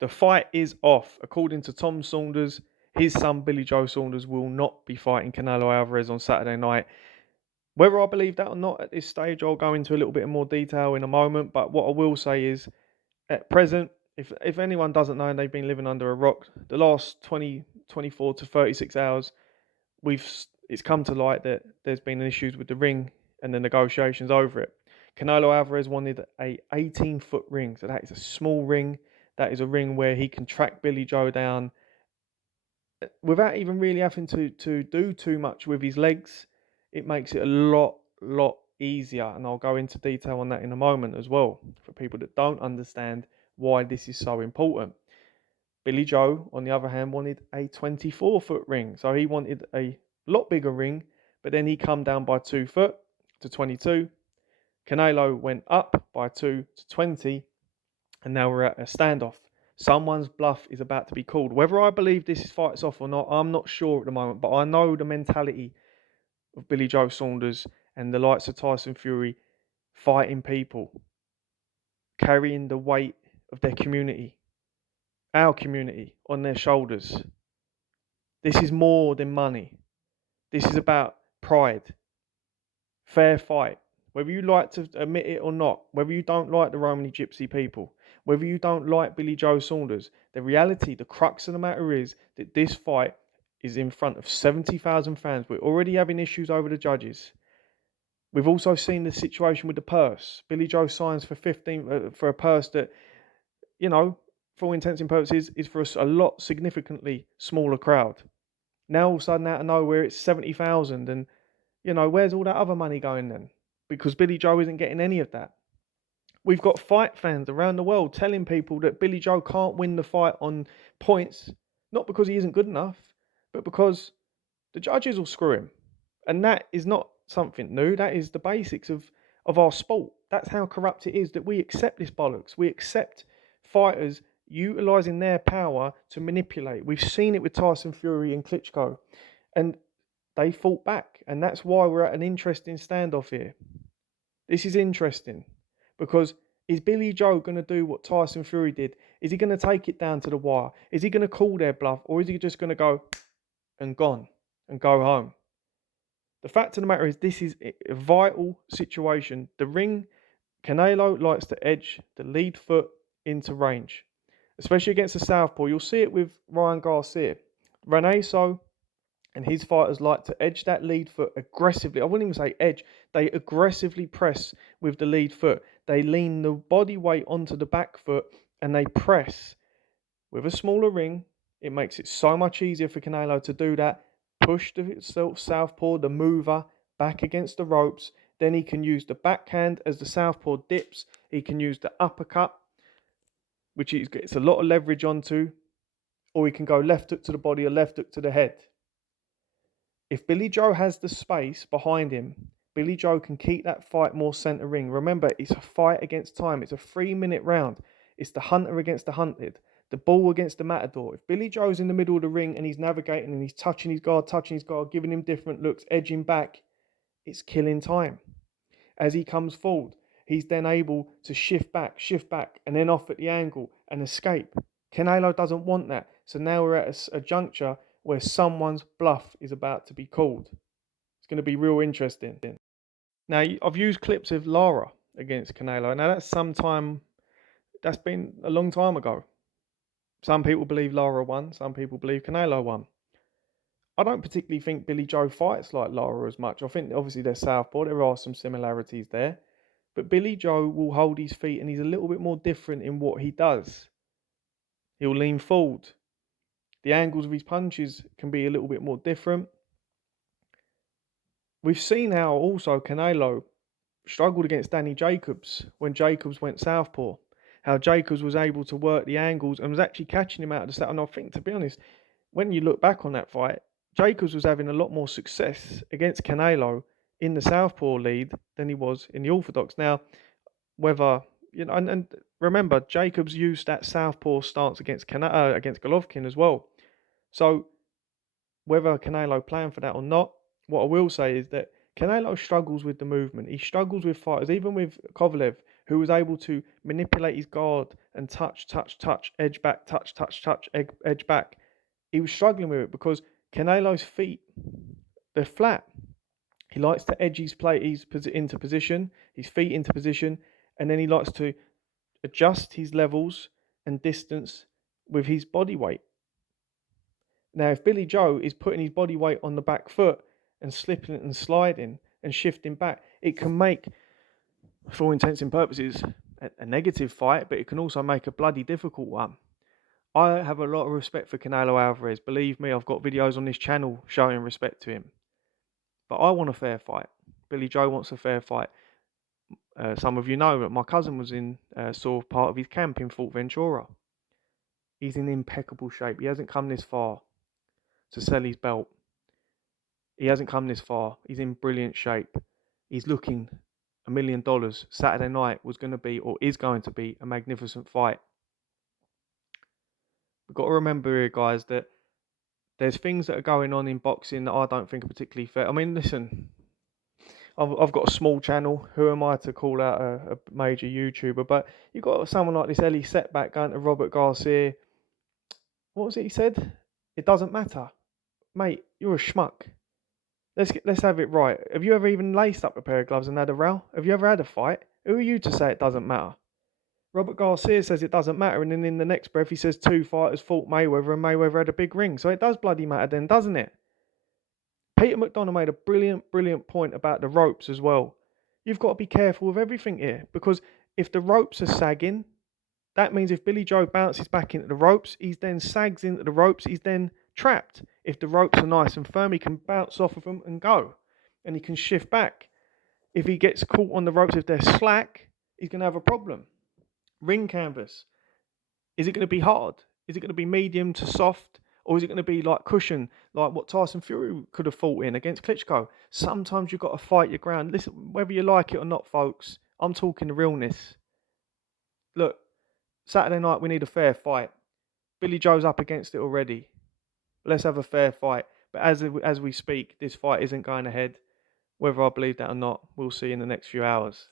The fight is off. According to Tom Saunders, his son Billy Joe Saunders will not be fighting Canelo Alvarez on Saturday night. Whether I believe that or not at this stage, I'll go into a little bit more detail in a moment. But what I will say is, at present, if anyone doesn't know and they've been living under a rock, the last 24 to 36 hours, it's come to light that there's been issues with the ring and the negotiations over it. Canelo Alvarez wanted a 18-foot ring, so that is a small ring. That is a ring where he can track Billy Joe down without even really having to do too much with his legs. It makes it a lot easier, and I'll go into detail on that in a moment as well for people that don't understand why this is so important. Billy Joe, on the other hand, wanted a 24-foot ring, so he wanted a lot bigger ring, but then he come down by 2 foot to 22. Canelo went up by 2 to 20, and now we're at a standoff. Someone's bluff is about to be called. Whether I believe this fight's off or not, I'm not sure at the moment, but I know the mentality of Billy Joe Saunders and the likes of Tyson Fury fighting people, carrying the weight of their community, our community, on their shoulders. This is more than money. This is about pride, fair fight. Whether you like to admit it or not, whether you don't like the Romany Gypsy people, whether you don't like Billy Joe Saunders, the reality, the crux of the matter is that this fight is in front of 70,000 fans. We're already having issues over the judges. We've also seen the situation with the purse. Billy Joe signs for 15 for a purse that, you know, for all intents and purposes, is for a lot significantly smaller crowd. Now all of a sudden, out of nowhere, it's 70,000, and where's all that other money going then? Because Billy Joe isn't getting any of that. We've got fight fans around the world telling people that Billy Joe can't win the fight on points, not because he isn't good enough, but because the judges will screw him. And that is not something new. That is the basics of our sport. That's how corrupt it is, that we accept this bollocks. We accept fighters utilising their power to manipulate. We've seen it with Tyson Fury and Klitschko. And they fought back. And that's why we're at an interesting standoff here. This is interesting. Because is Billy Joe going to do what Tyson Fury did? Is he going to take it down to the wire? Is he going to call their bluff? Or is he just going to go and gone and go home? The fact of the matter is, this is a vital situation. The ring, Canelo likes to edge the lead foot into range, especially against the southpaw. You'll see it with Ryan Garcia. Reneso and his fighters like to edge that lead foot aggressively. I wouldn't even say edge. They aggressively press with the lead foot. They lean the body weight onto the back foot and they press. With a smaller ring, it makes it so much easier for Canelo to do that. Push the southpaw, the mover, back against the ropes. Then he can use the backhand as the southpaw dips. He can use the uppercut, which he gets a lot of leverage onto. Or he can go left hook to the body or left hook to the head. If Billy Joe has the space behind him, Billy Joe can keep that fight more centre ring. Remember, it's a fight against time. It's a 3-minute round. It's the hunter against the hunted. The bull against the matador. If Billy Joe's in the middle of the ring and he's navigating and he's touching his guard, giving him different looks, edging back, it's killing time. As he comes forward, he's then able to shift back, and then off at the angle and escape. Canelo doesn't want that. So now we're at a juncture where someone's bluff is about to be called. It's going to be real interesting. Now, I've used clips of Lara against Canelo. Now, that's been a long time ago. Some people believe Lara won. Some people believe Canelo won. I don't particularly think Billy Joe fights like Lara as much. I think obviously they're southpaw. There are some similarities there. But Billy Joe will hold his feet and he's a little bit more different in what he does. He'll lean forward. The angles of his punches can be a little bit more different. We've seen how also Canelo struggled against Danny Jacobs when Jacobs went southpaw. How Jacobs was able to work the angles and was actually catching him out of the south. And I think, to be honest, when you look back on that fight, Jacobs was having a lot more success against Canelo in the southpaw lead than he was in the orthodox. Now, whether, and remember, Jacobs used that southpaw stance against Golovkin as well. So whether Canelo planned for that or not, what I will say is that Canelo struggles with the movement. He struggles with fighters, even with Kovalev, who was able to manipulate his guard and touch, edge back, touch, edge back. He was struggling with it because Canelo's feet, they're flat. He likes to edge his plate into position, his feet into position, and then he likes to adjust his levels and distance with his body weight. Now, if Billy Joe is putting his body weight on the back foot and slipping and sliding and shifting back, it can make, for all intents and purposes, a negative fight, but it can also make a bloody difficult one. I have a lot of respect for Canelo Alvarez. Believe me, I've got videos on this channel showing respect to him. But I want a fair fight. Billy Joe wants a fair fight. Some of you know that my cousin was saw part of his camp in Fort Ventura. He's in impeccable shape. He hasn't come this far to sell his belt. He hasn't come this far. He's in brilliant shape. He's looking $1 million. Saturday night was going to be, or is going to be, a magnificent fight. We've got to remember here, guys, that there's things that are going on in boxing that I don't think are particularly fair. I mean, listen, I've got a small channel. Who am I to call out a major YouTuber? But you've got someone like this Ellie Setback going to Robert Garcia. What was it he said? It doesn't matter. Mate, you're a schmuck. Let's have it right. Have you ever even laced up a pair of gloves and had a row? Have you ever had a fight? Who are you to say it doesn't matter? Robert Garcia says it doesn't matter, and then in the next breath he says 2 fighters fought Mayweather and Mayweather had a big ring. So it does bloody matter then, doesn't it? Peter McDonough made a brilliant point about the ropes as well. You've got to be careful with everything here, because if the ropes are sagging, that means if Billy Joe bounces back into the ropes, he then sags into the ropes, he's then trapped. If the ropes are nice and firm, he can bounce off of them and go, and he can shift back. If he gets caught on the ropes, if they're slack, he's going to have a problem. Ring canvas. Is it going to be hard? Is it going to be medium to soft? Or is it going to be like cushion, like what Tyson Fury could have fought in against Klitschko? Sometimes you've got to fight your ground. Listen, whether you like it or not, folks, I'm talking the realness. Look, Saturday night, we need a fair fight. Billy Joe's up against it already. Let's have a fair fight. But as we speak, this fight isn't going ahead. Whether I believe that or not, we'll see in the next few hours.